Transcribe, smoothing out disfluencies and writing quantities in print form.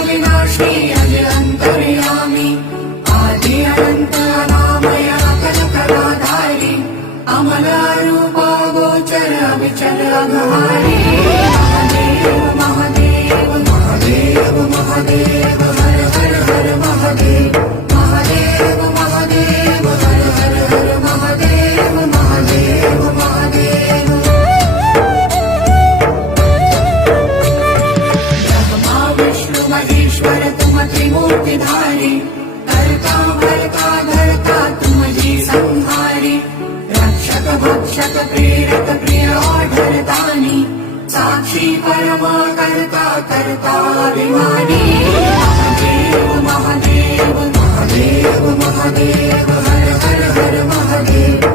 अविनाशी अज अंतर्यामी आदि अनंत अनामय अकल कलाधारी अमल रूप गोचर अविचल अघहारी महादेव महादेव महादेव महादेव हर हर हर महादेव महादेव महादेव हर हर हर महादेव महादेव महादेव ब्रह्मा विष्णु महेश्वर तुम त्रिमूर्तिधारी करता भरता धरता तुम जी संहारी रक्षक भक्षक प्रेरक प्रिय आढरतानी साक्षी परमा करता करता अभिमानी महादेव महादेव महादेव महादेव हर हर हर महादेव